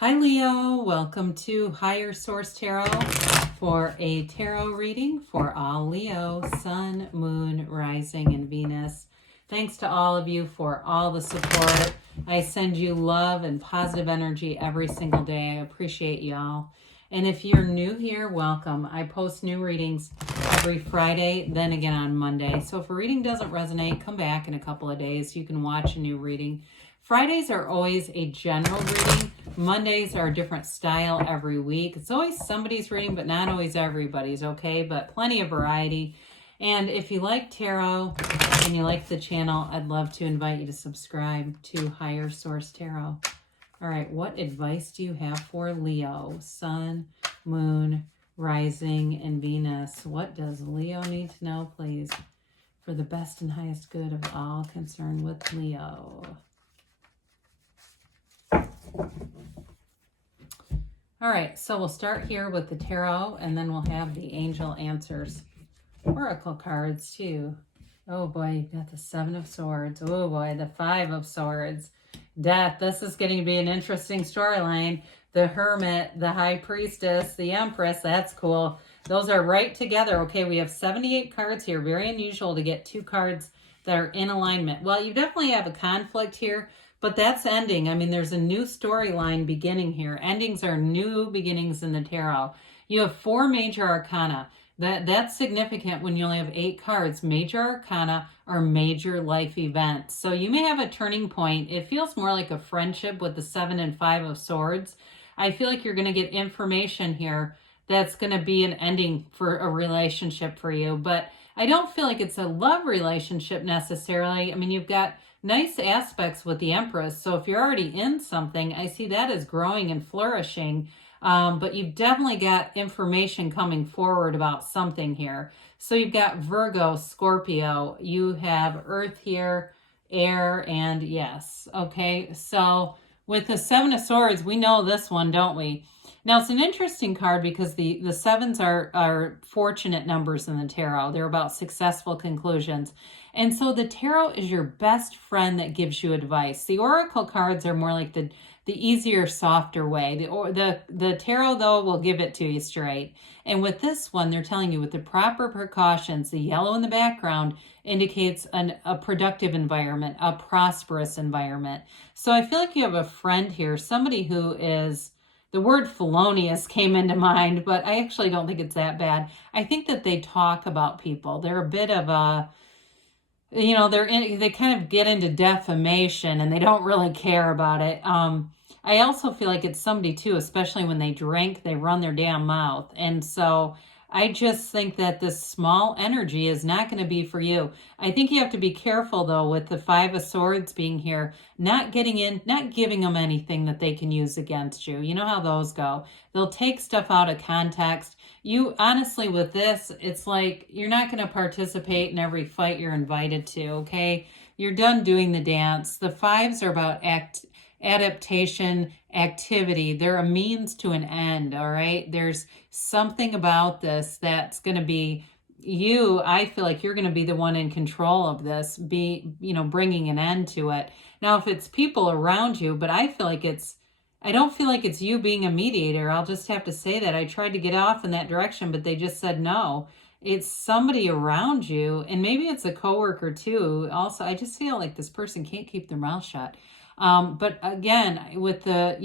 Hi Leo, welcome to Higher Source Tarot for a tarot reading for all Leo, Sun, Moon, Rising, and Venus. Thanks to all of you for all the support. I send you love and positive energy every single day. I appreciate y'all. And if you're new here, welcome. I post new readings every Friday, then again on Monday. So if a reading doesn't resonate, come back in a couple of days. You can watch a new reading. Fridays are always a general reading. Mondays are a different style every week. It's always somebody's reading, but not always everybody's, okay? But plenty of variety. And if you like tarot and you like the channel, I'd love to invite you to subscribe to Higher Source Tarot. All right, what advice do you have for Leo, Sun, Moon, Rising, and Venus? What does Leo need to know, please, for the best and highest good of all concerned with Leo? All right, so we'll start here with the tarot, and then we'll have the angel answers. Oracle cards, too. Oh, boy, you've got the Seven of Swords. Oh, boy, the Five of Swords. Death. This is getting to be an interesting storyline. The Hermit, the High Priestess, the Empress. That's cool. Those are right together. Okay, we have 78 cards here. Very unusual to get two cards that are in alignment. Well, you definitely have a conflict here. But that's ending. I mean, there's a new storyline beginning here. Endings are new beginnings in the tarot. You have four major arcana. That's significant when you only have 8 cards. Major arcana are major life events. So you may have a turning point. It feels more like a friendship with the 7 and 5 of swords. I feel like you're going to get information here that's going to be an ending for a relationship for you. But I don't feel like it's a love relationship necessarily. I mean, you've got nice aspects with the Empress. So if you're already in something, I see that as growing and flourishing. But you've definitely got information coming forward about something here. So you've got Virgo, Scorpio. You have Earth here, air, and yes. Okay, so with the Seven of Swords, we know this one, don't we? Now, it's an interesting card because the sevens are fortunate numbers in the tarot. They're about successful conclusions. And so the tarot is your best friend that gives you advice. The oracle cards are more like the easier, softer way. The tarot, though, will give it to you straight. And with this one, they're telling you with the proper precautions, the yellow in the background indicates a productive environment, a prosperous environment. So I feel like you have a friend here, somebody who is... The word felonious came into mind, but I actually don't think it's that bad. I think that they talk about people. They're a bit of a... they kind of get into defamation and they don't really care about it. I also feel like it's somebody too, especially when they drink, they run their damn mouth. And so I just think that this small energy is not going to be for you. I think you have to be careful though with the Five of Swords being here, not giving them anything that they can use against you. You know how those go. They'll take stuff out of context. You honestly, with this, it's like you're not going to participate in every fight you're invited to, okay? You're done doing the dance. The fives are about adaptation, activity. They're a means to an end, all right? There's something about this that's going to be you. I feel like you're going to be the one in control of this, bringing an end to it. Now, if it's people around you, but I don't feel like it's you being a mediator. I'll just have to say that. I tried to get off in that direction, but they just said no. It's somebody around you, and maybe it's a coworker too. Also, I just feel like this person can't keep their mouth shut. But again, with the,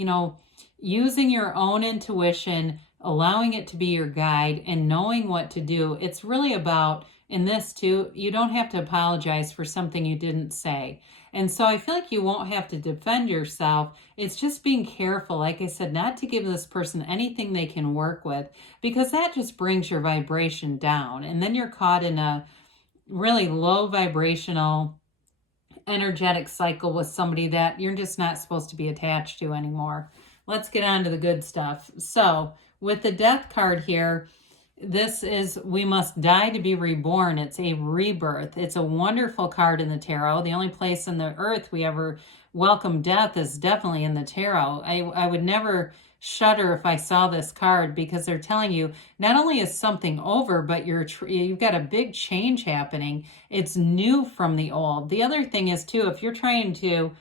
using your own intuition, allowing it to be your guide and knowing what to do, it's really about, in this too, you don't have to apologize for something you didn't say. And so I feel like you won't have to defend yourself. It's just being careful, like I said, not to give this person anything they can work with, because that just brings your vibration down. And then you're caught in a really low vibrational energetic cycle with somebody that you're just not supposed to be attached to anymore. Let's get on to the good stuff. So with the Death card here, this is we must die to be reborn. It's a rebirth. It's a wonderful card in the tarot. The only place on the earth we ever welcome death is definitely in the tarot. I would never shudder if I saw this card, because they're telling you not only is something over, but you've got a big change happening. It's new from the old. The other thing is too, if you're trying to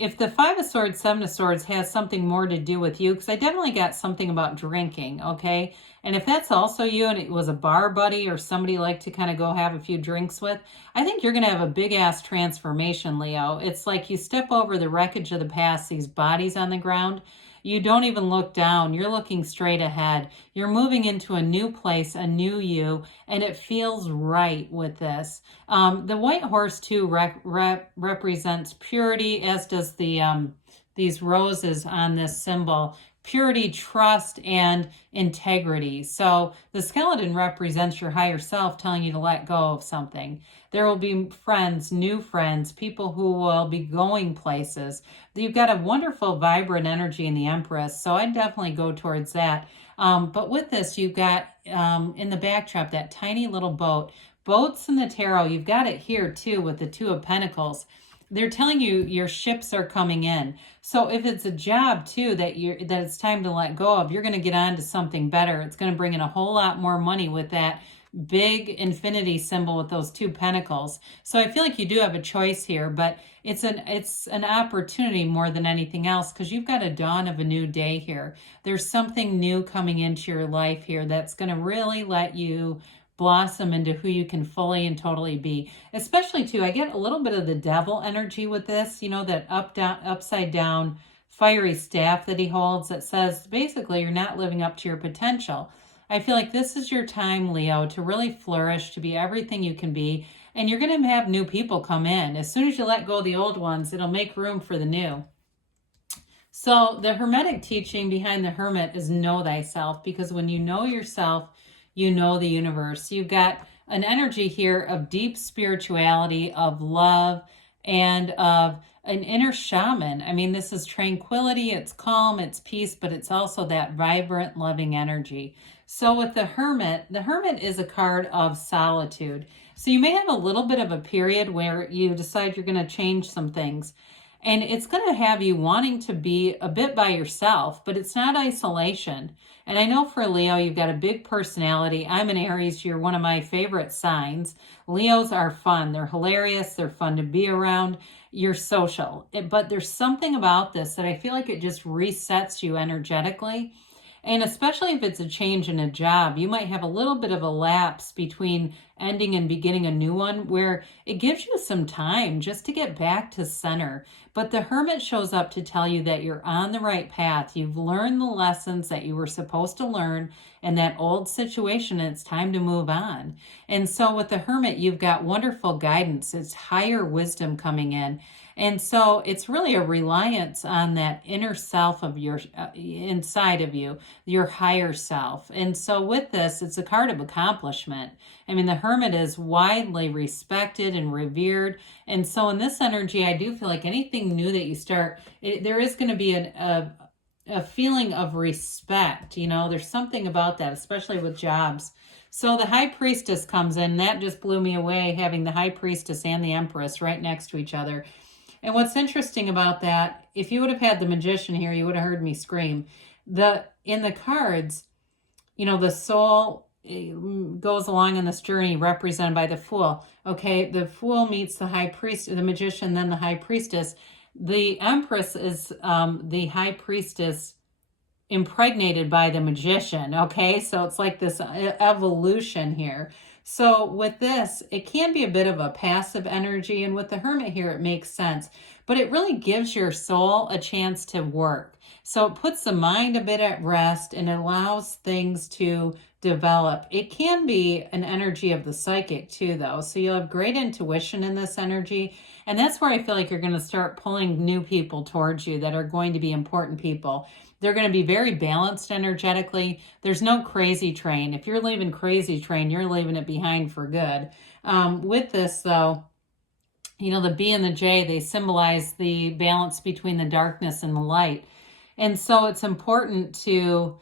if the Five of Swords, Seven of Swords has something more to do with you, because I definitely got something about drinking, okay? And if that's also you and it was a bar buddy or somebody you like to kind of go have a few drinks with, I think you're going to have a big-ass transformation, Leo. It's like you step over the wreckage of the past, these bodies on the ground. You don't even look down. You're looking straight ahead. You're moving into a new place, a new you, and it feels right with this. The white horse, too, represents purity, as does these roses on this symbol. Purity, trust, and integrity. So the skeleton represents your higher self telling you to let go of something. There will be friends, new friends, people who will be going places. You've got a wonderful, vibrant energy in the Empress, so I'd definitely go towards that. But with this, you've got in the backdrop that tiny little boat. Boats in the tarot, you've got it here too with the Two of Pentacles. They're telling you your ships are coming in. So if it's a job too that it's time to let go of, you're going to get on to something better. It's going to bring in a whole lot more money with that big infinity symbol with those two pentacles. So I feel like you do have a choice here, but it's an opportunity more than anything else, because you've got a dawn of a new day here. There's something new coming into your life here that's going to really let you blossom into who you can fully and totally be. Especially too, I get a little bit of the devil energy with this, you know, that upside down fiery staff that he holds that says basically you're not living up to your potential. I feel like this is your time, Leo, to really flourish, to be everything you can be, and you're going to have new people come in. As soon as you let go of the old ones, it'll make room for the new. So the Hermetic teaching behind the Hermit is know thyself, because when you know yourself, you know the universe. You've got an energy here of deep spirituality, of love, and of an inner shaman. I mean, this is tranquility, it's calm, it's peace, but it's also that vibrant, loving energy. So with the Hermit is a card of solitude. So you may have a little bit of a period where you decide you're going to change some things. And it's going to have you wanting to be a bit by yourself, but it's not isolation. And I know for Leo, you've got a big personality. I'm an Aries. You're one of my favorite signs. Leos are fun. They're hilarious. They're fun to be around. You're social. But there's something about this that I feel like it just resets you energetically. And especially if it's a change in a job, you might have a little bit of a lapse between ending and beginning a new one, where it gives you some time just to get back to center. But the Hermit shows up to tell you that you're on the right path. You've learned the lessons that you were supposed to learn in that old situation, and it's time to move on. And so with the Hermit, you've got wonderful guidance. It's higher wisdom coming in. And so it's really a reliance on that inner self of your inside of you, your higher self. And so with this, it's a card of accomplishment. I mean, the Hermit is widely respected and revered. And so in this energy, I do feel like anything new that you start, there is going to be a feeling of respect. You know, there's something about that, especially with jobs. So the High Priestess comes in. That just blew me away, having the High Priestess and the Empress right next to each other. And what's interesting about that, if you would have had the Magician here, you would have heard me scream. In the cards, you know, the soul goes along on this journey represented by the Fool. Okay, the Fool meets the High Priest, the Magician, then the High Priestess. The Empress is the High Priestess impregnated by the Magician. Okay, so it's like this evolution here. So with this, it can be a bit of a passive energy, and with the Hermit here, it makes sense. But it really gives your soul a chance to work. So it puts the mind a bit at rest and allows things to develop. It can be an energy of the psychic too, though. So you'll have great intuition in this energy. And that's where I feel like you're going to start pulling new people towards you that are going to be important people. They're going to be very balanced energetically. There's no crazy train. If you're leaving crazy train, you're leaving it behind for good. With this, though, you know, the B and the J, they symbolize the balance between the darkness and the light. And so it's important to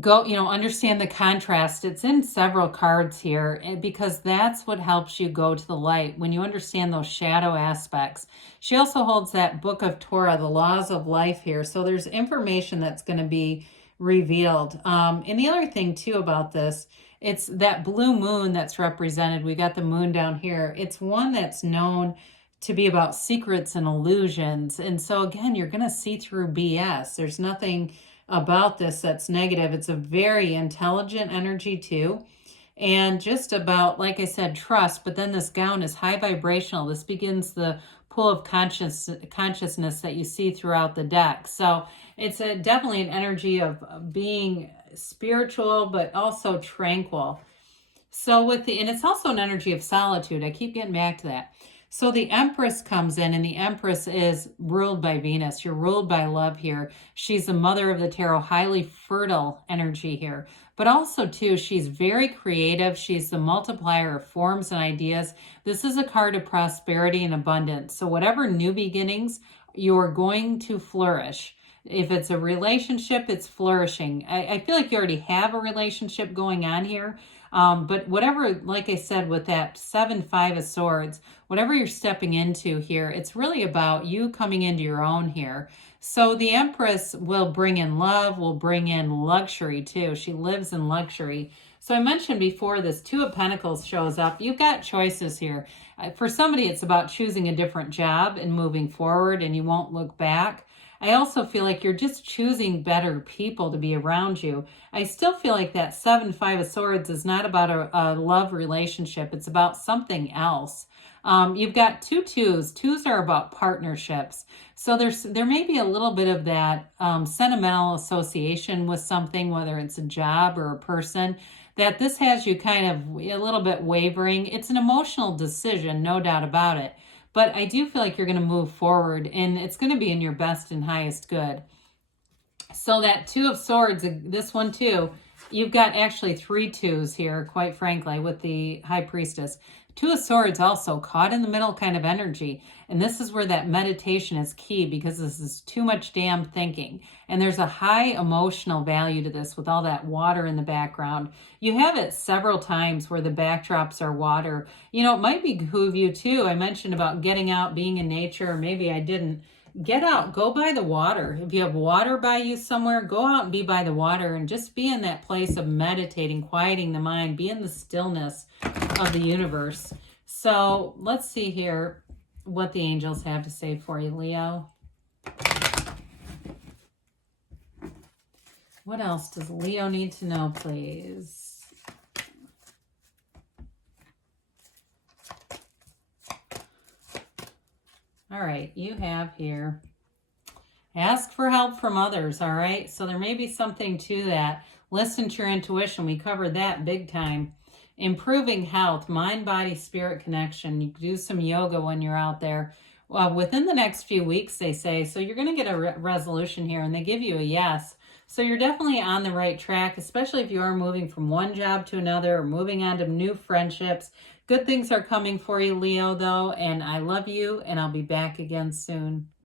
go, you know, understand the contrast. It's in several cards here because that's what helps you go to the light when you understand those shadow aspects. She also holds that Book of Torah, the laws of life here. So there's information that's going to be revealed. And the other thing too about this, it's that blue moon that's represented. We got the moon down here. It's one that's known to be about secrets and illusions. And so again, you're going to see through BS. There's nothing about this that's negative. It's a very intelligent energy too. And just about, like I said, trust. But then this gown is high vibrational. This begins the pool of consciousness that you see throughout the deck. So it's definitely an energy of being spiritual, but also tranquil. So and it's also an energy of solitude. I keep getting back to that. So the Empress comes in, and the Empress is ruled by Venus. You're ruled by love here. She's the mother of the tarot, highly fertile energy here. But also, too, she's very creative. She's the multiplier of forms and ideas. This is a card of prosperity and abundance. So whatever new beginnings, you're going to flourish. If it's a relationship, it's flourishing. I feel like you already have a relationship going on here. But whatever, like I said, with that 7-5 of swords, whatever you're stepping into here, it's really about you coming into your own here. So the Empress will bring in love, will bring in luxury too. She lives in luxury. So I mentioned before, this 2 of Pentacles shows up. You've got choices here. For somebody, it's about choosing a different job and moving forward, and you won't look back. I also feel like you're just choosing better people to be around you. I still feel like that 7-5 of swords is not about a love relationship. It's about something else. You've got 2 twos. Twos are about partnerships. So there may be a little bit of that sentimental association with something, whether it's a job or a person, that this has you kind of a little bit wavering. It's an emotional decision, no doubt about it. But I do feel like you're going to move forward, and it's going to be in your best and highest good. So that 2 of swords, this one too, you've got actually 3 twos here, quite frankly, with the High Priestess. 2 of swords also caught in the middle kind of energy. And this is where that meditation is key, because this is too much damn thinking. And there's a high emotional value to this with all that water in the background. You have it several times where the backdrops are water. You know, it might behoove you too. I mentioned about getting out, being in nature, or maybe I didn't. Get out, go by the water. If you have water by you somewhere, go out and be by the water and just be in that place of meditating, quieting the mind, be in the stillness of the universe. So let's see here what the angels have to say for you, Leo. What else does Leo need to know, please? All right, you have here, ask for help from others, all right? So there may be something to that. Listen to your intuition. We covered that big time. Improving health, mind, body, spirit connection. You do some yoga when you're out there. Within the next few weeks, they say. So you're going to get a resolution here, and they give you a yes. So you're definitely on the right track, especially if you are moving from one job to another or moving on to new friendships. Good things are coming for you, Leo, though, and I love you, and I'll be back again soon.